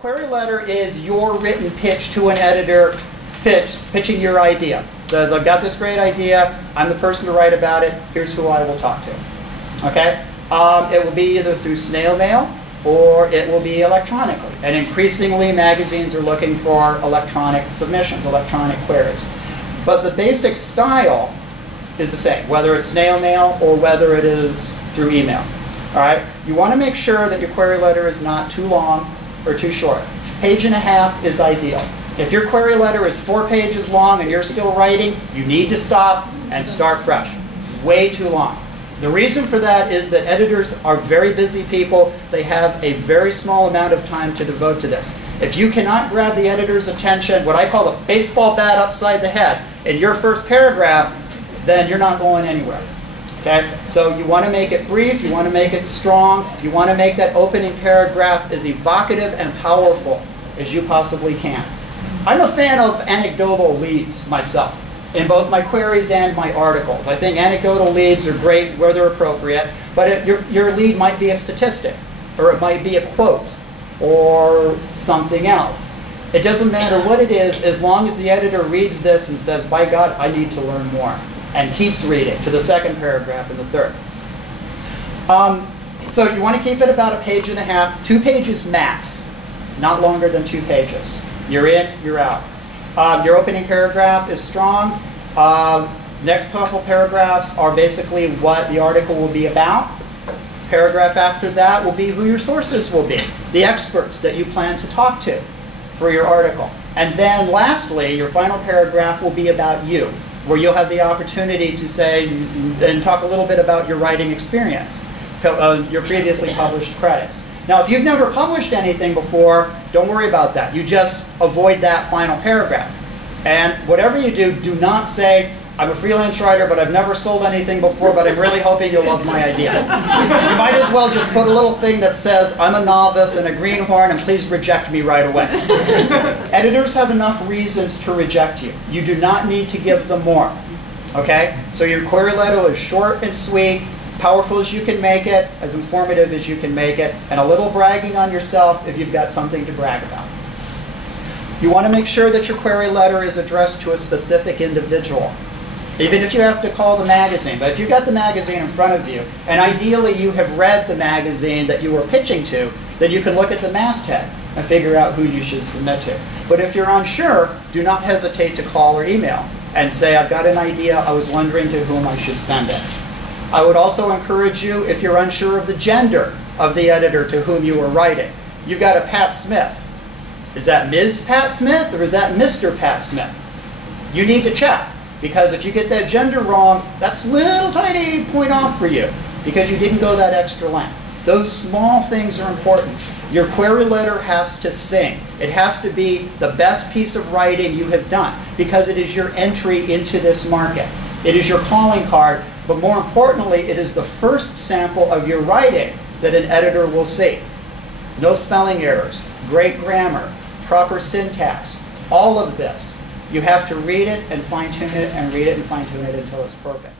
Query letter is your written pitch to an editor, pitching your idea. Says, I've got this great idea, I'm the person to write about it, here's who I will talk to. Okay? It will be either through snail mail or it will be electronically. And increasingly, magazines are looking for electronic submissions, electronic queries. But the basic style is the same, whether it's snail mail or whether it is through email. All right? You want to make sure that your query letter is not too long or too short. Page and a half is ideal. If your query letter is 4 pages long and you're still writing, you need to stop and start fresh. Way too long. The reason for that is that editors are very busy people. They have a very small amount of time to devote to this. If you cannot grab the editor's attention, what I call a baseball bat upside the head, in your first paragraph, then you're not going anywhere. Okay? So you want to make it brief, you want to make it strong, you want to make that opening paragraph as evocative and powerful as you possibly can. I'm a fan of anecdotal leads myself, in both my queries and my articles. I think anecdotal leads are great where they're appropriate, but your lead might be a statistic, or it might be a quote, or something else. It doesn't matter what it is, as long as the editor reads this and says, by God, I need to learn more, and keeps reading to the second paragraph and the third. So you want to keep it about a page and a half, 2 pages max, not longer than 2 pages. You're in, you're out. Your opening paragraph is strong. Next couple paragraphs are basically what the article will be about. Paragraph after that will be who your sources will be, the experts that you plan to talk to for your article. And then lastly, your final paragraph will be about you, where you'll have the opportunity to say and talk a little bit about your writing experience, your previously published credits. Now, if you've never published anything before, don't worry about that. You just avoid that final paragraph. And whatever you do, do not say, I'm a freelance writer, but I've never sold anything before, but I'm really hoping you'll love my idea. You might as well just put a little thing that says, I'm a novice and a greenhorn, and please reject me right away. Editors have enough reasons to reject you. You do not need to give them more. Okay? So your query letter is short and sweet, powerful as you can make it, as informative as you can make it, and a little bragging on yourself if you've got something to brag about. You want to make sure that your query letter is addressed to a specific individual, even if you have to call the magazine. But if you've got the magazine in front of you, and ideally you have read the magazine that you were pitching to, then you can look at the masthead and figure out who you should submit to. But if you're unsure, do not hesitate to call or email and say, I've got an idea, I was wondering to whom I should send it. I would also encourage you, if you're unsure of the gender of the editor to whom you are writing. You've got a Pat Smith. Is that Ms. Pat Smith or is that Mr. Pat Smith? You need to check, because if you get that gender wrong, that's a little tiny point off for you because you didn't go that extra length. Those small things are important. Your query letter has to sing. It has to be the best piece of writing you have done because it is your entry into this market. It is your calling card. But more importantly, it is the first sample of your writing that an editor will see. No spelling errors, great grammar, proper syntax, all of this. You have to read it and fine-tune it and read it and fine-tune it until it's perfect.